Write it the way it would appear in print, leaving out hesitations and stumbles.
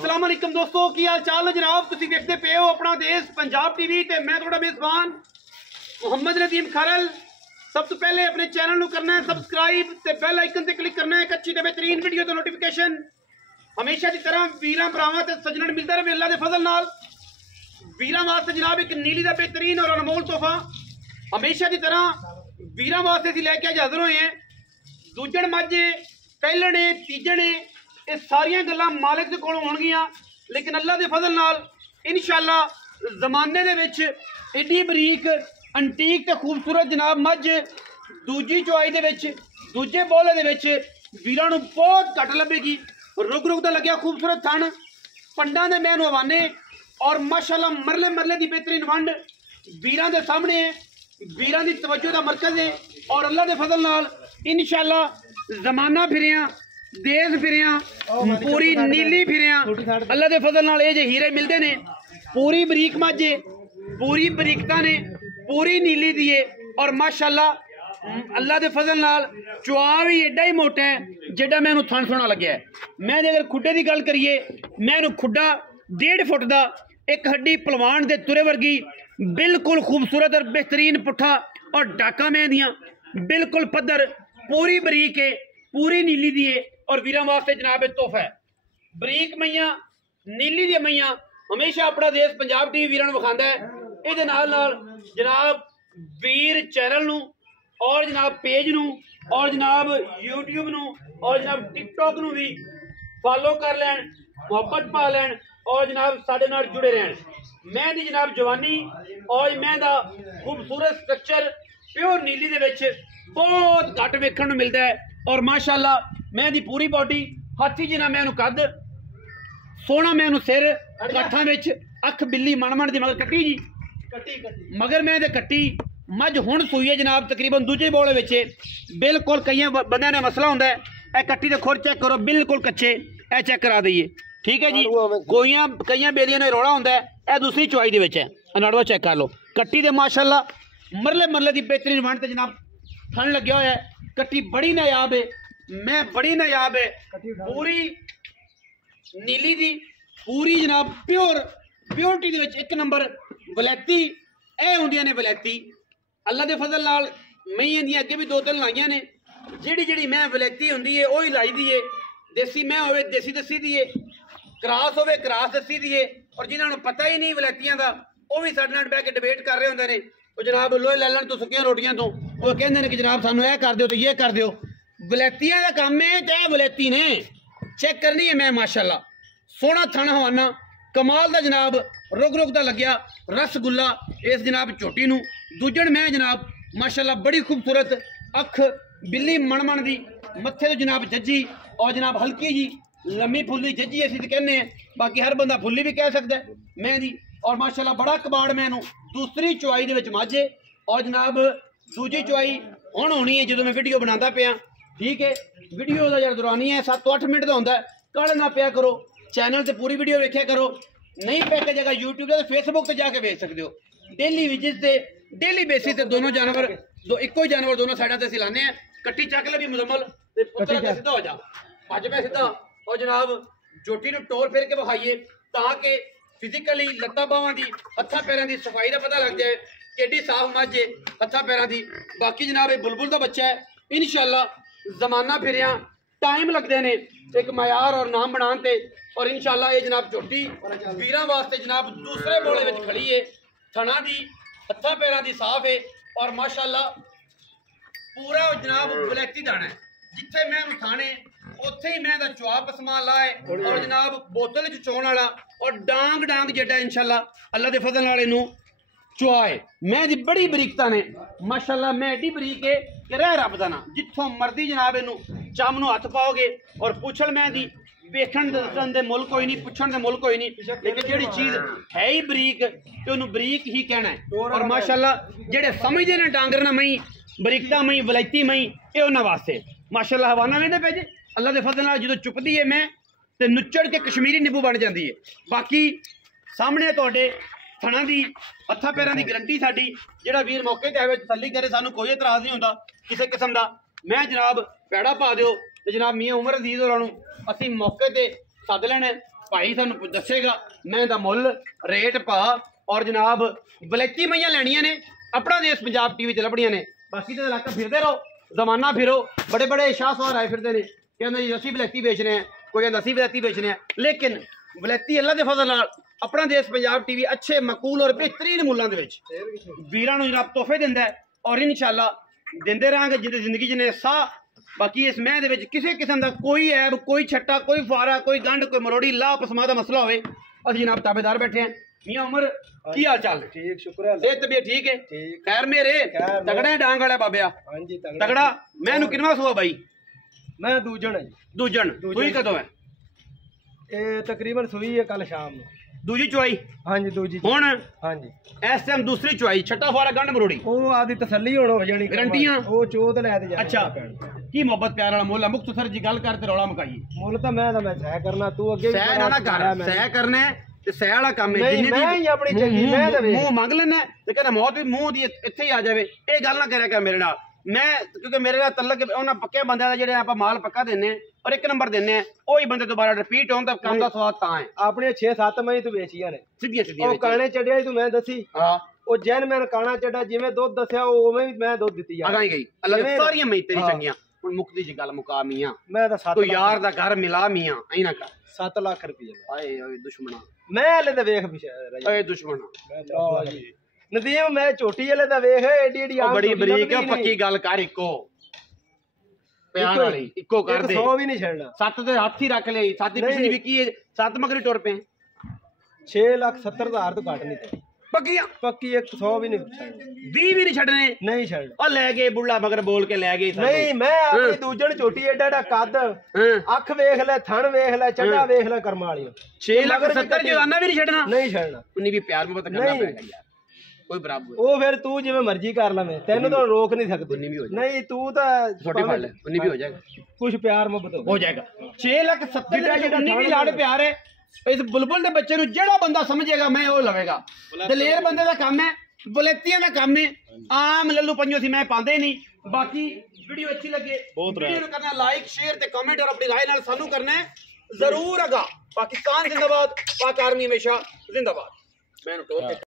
अस्सलाम वालेकुम दोस्तों, की हाल चाल है जनाब। तुसी देखते पे हो अपना देश पंजाब टीवी ते मैं थोड़ा मेजबान मोहम्मद नदीम खारल। सब तो पहले अपने चैनल करना है सबसक्राइब ते बेल आइकन ते क्लिक करना है। एक अच्छी ते बेहतरीन वीडियो तो नोटिफिकेशन हमेशा की तरह वीरां भरावां ते सज्जणां मिलता रहे अल्लाह दे फजल नाल। वीरां वास्ते जनाब एक नीली का बेहतरीन और अनमोल तोहफा हमेशा की तरह वीरां वास्ते असीं लैके हाजिर होए हैं। दूजण मझ पहलण तीजण ये सारिया गल्लां मालिक दे कोलों होणगियां, लेकिन अल्लाह दे फजल नाल इंशाअल्लाह जमाने दे विच एडी बरीक अंटीक ते खूबसूरत जनाब मझ दूजी चुआई दे विच दूजे बोले दे विच वीरां नूं बहुत घट लभेगी। रुक रुक दा लग्या खूबसूरत थण पंडां दे मैनू हवाने और माशाअल्लाह मरले मरले दी बेहतरीन वंड वीरां दे सामने है। वीरां दी तवज्जो दा मरकज है और अल्लाह दे फजल नाल इंशाअल्लाह जमाना फिरिया देश फिरिया पूरी नीली फिरिया अल्लाह दे फजल नाल ये जे हीरे मिलते ने पूरी बरीक माजे पूरी बरीकता ने पूरी नीली दिए और माशाअल्लाह अल्लाह दे फजल नाल चुआ भी एडा ही मोटा है जेडा मैनू थन सोना लग्या है। मैं अगर खुड्डे की गल करिए मैनू खुड्डा 1.5 फुट का एक हड्डी पलवान दे तुरे वर्गी बिल्कुल खूबसूरत और बेहतरीन पुट्ठा और डाका मैं दियाँ बिल्कुल पद्धर पूरी बरीक है पूरी नीली दी है और वीरां वास्ते जनाब तोहफा है। बरीक मईयां नीली दी मईयां हमेशा अपना देश पंजाब टीवी वीरां नूं विखांदा है। इहदे नाल नाल जनाब वीर चैनल नूं और जनाब पेज नूं और जनाब यूट्यूब नूं और जनाब टिकटॉक नूं भी फॉलो कर लैन मुहब्बत पा लैन और जनाब साडे नाल जुड़े रहन। मैं दी जनाब जवानी और मैं दा खूबसूरत स्ट्रक्चर प्योर नीली दे विच बहुत घट वेखण नूं मिलदा है और माशाअल्लाह मैं दी पूरी बॉडी हाथी जिना मैनू कद सोहना मैनू सिर कट्ठां विच अख बिल्ली मन दी मगर कट्टी जी कट्टी मगर मैं दे कट्टी मझ हुण सूई है जनाब तकरीबन दूजे बोले विच बिल्कुल कई बंदियां ने मसला हुंदा है। ए कट्टी दे खुर चेक करो बिल्कुल कच्चे ए चेक करा दईए ठीक है जी। कई बेलियां ने रोड़ा हुंदा है ए दूसरी चुआई दे विच है अनाड़वा चेक कर लो कट्टी दे माशाअल्लाह मरले मरले दी बेहतरीन वंड ते जनाब थन लग्या होया है। कट्टी बड़ी नायाब है मैं बड़ी नायाब है पूरी नीली दी पूरी जनाब प्योरिटी दे विच एक नंबर वलैती ए हुंदियां ने वलैती अल्लाह दे फजल नाल मईयां दी अगे भी 2-3 लाइयां ने जिहड़ी मैं वलैती हुंदी है ओही लाई दी है। देसी मैं होवे देसी दसी दी है क्रास होवे क्रास दसी दी है और जिन्हां नूं पता ही नहीं वलैतियां दा वो भी साडे नाल बैठ के डिबेट कर रहे हुंदे ने वो जनाब लोहे लै लैण तो सुक्कियां रोटियां तो वो कहंदे ने कि जनाब सानू यह कर दिओ तो ये कर दिओ। वलैतियां दा काम है चाहे वलैती ने चेक करनी है मैं माशाअल्लाह सोहना थन हवाना कमाल दा जनाब रुक रुक दा लग्या रसगुल्ला इस जनाब झोटी नूं। दूजण मैं जनाब माशाअल्लाह बड़ी खूबसूरत अख बिल्ली मन दी मत्थे तो जनाब जज्जी और जनाब हल्की जी लम्मी फुल्ली जज्जी असीं ते कहने बाकी हर बंदा फुल्ली भी कह सकदा है मैं दी और माशाअल्लाह बड़ा कबाड़ मैनू दूसरी चुआई दे विच माझे और जनाब दूजी चुआई हुण होनी है जो मैं वीडियो बनाता पिया ठीक है। वीडियो का जरा दौरानी है 7-8 मिनट का होंदा है कल ना पिया करो चैनल से पूरी वीडियो वेख्या करो नहीं पैके जगह यूट्यूब से फेसबुक से जाके वेख सकते हो। डेली विजिट से डेली बेसिस से दोनों जानवर इको ही जानवर दोनों साइडों से लाने हैं। कट्टी चक ले भी मुजम्मल सीधा हो जा भज पे सीधा और जनाब जोटी नूं टोर फेर के विखाइए ताकि फिजिकली लत्तां बावां दी हत्थां पैरां दी सफाई का पता लग जाए कि साफ मझ है हत्थां पैरां दी। बाकी जनाब ये बुलबुल का बच्चा है इंशाअल्लाह जमाना फिरिया टाइम लगते हैं एक मयार और नाम बनाने ते और इंशाअल्लाह ये जनाब झोटी वीरां वास्ते जनाब दूसरे बोले में खड़ी है थना दी हत्थां पैरां दी साफ है और माशाअल्लाह पूरा जनाब वलैती दाना है जिथे मैं थाने उत्थे ही मैं दा चुआप समान लाए और जनाब बोतल च चोण वाला और डांग जेडा इंशाअल्लाह अल्लाह दे फजल नाल इनू चुआए मैं दी बड़ी बरीकता ने माशाअल्लाह मैं एडी बरीक है कि रह रब दा ना जिथों मर्जी जनाब इनू चम नूं हथ पाओगे और पुछल मैं दी वेखण दे मुल कोई नहीं पुछण दे मुल कोई नहीं लेकिन जेड़ी चीज़ है ही बरीक ते उन्होंने बरीक ही कहना है और माशाअल्लाह जेड़े समझदे ने डांगर ना मई बरीकता मई वलैती मई ये उन्हां वास्ते माशाअल्लाह हवाना लेंदे पे जे अल्लाह दे फजल नाल जदों चुपदी है मैं ते नुच्चड़ के कश्मीरी नींबू बन जाती है। बाकी सामने तुहाडे थणा दी हत्थां पैरां दी गारंटी साडी जेड़ा वीर मौके ते आवे तसल्ली करे सानू कोई इतराज़ नहीं हुंदा किसी किस्म दा। मैं जनाब पैड़ा पा दिओ ते जनाब मियाँ उमर अजीज होरां नूं असीं मौके ते सद लैणे भाई सानू दसेगा मैं दा मुल रेट पा और जनाब बलैती मईयां लैनियां ने अपना देश पंजाब टीवी च लभनियां ने बाकी तो इलाका फिरते रहो जमाना फिरो बड़े बड़े शाह सवार आए फिरते ने कहते जी असी बलैती बेचने हैं कोई कहता असी बलैती बेचने हैं लेकिन बलैती अल्लाह के फजल नाल अपना देश पंजाब टीवी अच्छे मकूल और बेहतरीन मुल्लां दे विच वीरां नूं जनाब तोहफे दिंदा है और इंशाअल्लाह दिंदे रहांगे जिंदे जिंदगी च ने साह बाकी इस मैच दे विच किसी किस्म दा कोई ऐब कोई छट्टा कोई फारा कोई गंढ कोई मरोड़ी ला पसमा दा मसला होवे असीं जनाब ताबेदार बैठे हैं मियां उमर की हाल चाल ठीक शुक्र है सेहत तबीयत ठीक है ठीक खैर मेरे तगड़ा डांग वाला बाबिया हां जी तगड़ा मैनू किनवा सुआ भाई मैं दूजन है जी दूजन सुई कदों है ਇਹ ਤਕਰੀਬਨ ਸੂਈ ਹੈ ਕੱਲ ਸ਼ਾਮ ਨੂੰ दूजी चुआई ਹਾਂਜੀ ਦੂਜੀ हुण ਹਾਂਜੀ इस टाइम दूसरी चुआई छट्टा फारा गंढ मरोड़ी ਉਹ ਆਦੀ ਤਸੱਲੀ ਹੁਣ ਹੋ ਜਾਣੀ ਗਰੰਟੀਆਂ ਉਹ ਚੋਤ ਲੈ ਤੇ ਜਾਣਾ अच्छा की मोहब्बत प्यार वाला मुल है मुख्तसर जी गल कर ते रौला मुकाइए ਮੁੱਲ ਤਾਂ ਮੈਂ ਸਹਿ ਕਰਨਾ ਤੂੰ ਅੱਗੇ सह ना ना कर सह करना है ते सह वाला काम है ਨਹੀਂ ਮੈਂ ਹੀ ਆਪਣੀ ਚੰਗੀ ਮੈਂ ਦੇਵੇ मुंह मंग लेना ते कहना मौत भी मुंह दी इत्थे ही आ जावे ਇਹ ਗੱਲ ਨਾ ਕਰਿਆ ਕਰ ਮੇਰੇ ਨਾਲ मैं क्योंकि मेरे ਨਾਲ तलक ਉਹਨਾਂ ਪੱਕੇ ਬੰਦਿਆਂ ਦਾ ਜਿਹੜੇ ਆਪਾਂ ਮਾਲ ਪੱਕਾ ਦਿੰਨੇ और एक नंबर दिने ਉਹੀ ਬੰਦੇ ਦੁਬਾਰਾ ਰਿਪੀਟ ਹੋਣ ਦਾ ਕੰਮ ਦਾ ਸਵਾਦ ਤਾਂ ਹੈ ਆਪਣੇ 6-7 ਮਈ ਤੂੰ ਵੇਚੀਆਂ ਨੇ ਸਿੱਧੀਆਂ ਸਿੱਧੀਆਂ ਉਹ ਕਾਣੇ ਚੱਡਿਆ ਤੂੰ ਮੈਂ ਦੱਸੀ ਹਾਂ ਉਹ ਜੈਨ ਮੈਂ ਕਾਣਾ ਚੱਡਾ ਜਿਵੇਂ ਦੁੱਧ ਦੱਸਿਆ ਉਵੇਂ ਹੀ ਮੈਂ ਦੁੱਧ ਦਿੱਤੀ ਅਗਾਂ ਹੀ ਗਈ ਅੱਲਾ ਦੀ ਸਾਰੀਆਂ ਮਈ ਤੇਰੀ ਚੰਗੀਆਂ ਹੁਣ ਮੁਕਤੀ ਜੀ ਗੱਲ ਮੁਕਾ ਮੀਆਂ ਮੈਂ ਤਾਂ 7 ਕੋਈ ਯਾਰ ਦਾ ਘਰ ਮਿਲਾ ਮੀਆਂ ਐ ਨਾ ਕਰ 7 ਲੱਖ ਰੁਪਏ ਆਏ ਓਏ ਦੁਸ਼ਮਣਾ ਮੈਂ ਹਲੇ ਤਾਂ ਵੇਖ ਬਿਸ਼ਾ ਓਏ ਦੁਸ਼ਮਣਾ ਲਓ ਜੀ ਨਦੀਮ ਮੈਂ ਝੋਟੀ ਵਾਲੇ ਦਾ ਵੇਖ ਏਡੀ ਏਡੀ ਉਹ ਬੜੀ ਬਰੀਕ ਹੈ ਪੱਕੀ ਗੱਲ ਕਰ ਇੱਕੋ ਪਿਆਰ ਵਾਲੀ ਇੱਕੋ ਕਰ ਦੇ 100 ਵੀ ਨਹੀਂ ਛੱਡਣਾ 7 ਤੇ ਹੱਥ ਹੀ ਰੱਖ ਲਈ 7 ਦੀ ਪਿਛਲੀ ਵਿਕੀ ਹੈ 7 ਮਗਰੀ ਟੁਰ ਪਏ 6,70,000 ਤੋਂ ਘੱਟ ਨਹੀਂ ਤੇ ਪੱਕੀਆਂ ਪੱਕੀ 100 ਵੀ ਨਹੀਂ ਛੱਡਣਾ 20 ਵੀ ਨਹੀਂ ਛੱਡਣੇ ਨਹੀਂ ਛੱਡਣਾ ਉਹ ਲੈ ਗਏ ਬੁੱਢਾ ਮਗਰ ਬੋਲ ਕੇ ਲੈ ਗਏ ਨਹੀਂ ਮੈਂ ਆਪਣੀ ਦੂਜਣ ਝੋਟੀ ਏਡਾ ਏਡਾ ਕੱਦ ਹਾਂ ਅੱਖ ਵੇਖ ਲੈ ਥਣ ਵੇਖ ਲੈ ਚੱਡਾ ਵੇਖ ਲੈ ਕਰਮ ਵਾਲੀਆਂ 6,70,000 ਜਵਾਨਾ ਵੀ ਨਹੀਂ ਛੱਡਣਾ ਨਹੀਂ ਛੱਡਣਾ ਉਨੀ ਵੀ ਪਿਆਰ ਮੁਹੱਬਤ ਕਰਨਾ ਪੈਗਾ ਯਾਰ ਕੋਈ ਬਰਾਬਰ ਉਹ ਫਿਰ ਤੂੰ ਜਿਵੇਂ ਮਰਜ਼ੀ ਕਰ ਲਵੇਂ ਤੈਨੂੰ ਤਾਂ ਰੋਕ ਨਹੀਂ ਸਕਦੇ ਉਨੀ ਵੀ ਹੋ ਨਹੀਂ ਤੂੰ ਤਾਂ ਛੋਟੀ ਫੜ ਲੈ ਉਨੀ ਵੀ ਹੋ ਜਾਏਗਾ ਕੁਝ ਪਿਆਰ ਮੁਹੱਬਤ ਹੋ ਜਾਏਗਾ 6,70,000 ਉਨੀ ਵੀ ਲਾੜ ਪਿਆਰ ਹੈ ਇਸ ਬੁਲਬੁਲ ਦੇ ਬੱਚੇ ਨੂੰ ਜਿਹੜਾ ਬੰਦਾ ਸਮਝੇਗਾ ਮੈਂ ਉਹ ਲਵੇਗਾ ਦਲੇਰ ਬੰਦੇ ਦਾ ਕੰਮ ਹੈ ਬਲੈਤੀਆਂ ਦਾ ਕੰਮ ਹੈ ਆਮ ਲੱਲੂ ਪੰਜੋ ਸੀ ਮੈਂ ਪਾਉਂਦੇ ਨਹੀਂ ਬਾਕੀ ਵੀਡੀਓ ਅੱਛੀ ਲੱਗੇ ਵੀਡੀਓ ਨੂੰ ਕਰਨਾ ਲਾਈਕ ਸ਼ੇਅਰ ਤੇ ਕਮੈਂਟ ਔਰ ਆਪਣੀ ਰਾਏ ਨਾਲ ਸਾਨੂੰ ਕਰਨਾ ਹੈ ਜ਼ਰੂਰ ਅਗਾ ਪਾਕਿਸਤਾਨ ਜ਼ਿੰਦਾਬਾਦ ਪਾਕ ਆਰਮੀ ਹਮੇਸ਼ਾ ਜ਼ਿੰਦਾਬਾਦ ਮੈਨੂੰ ਟੋਕ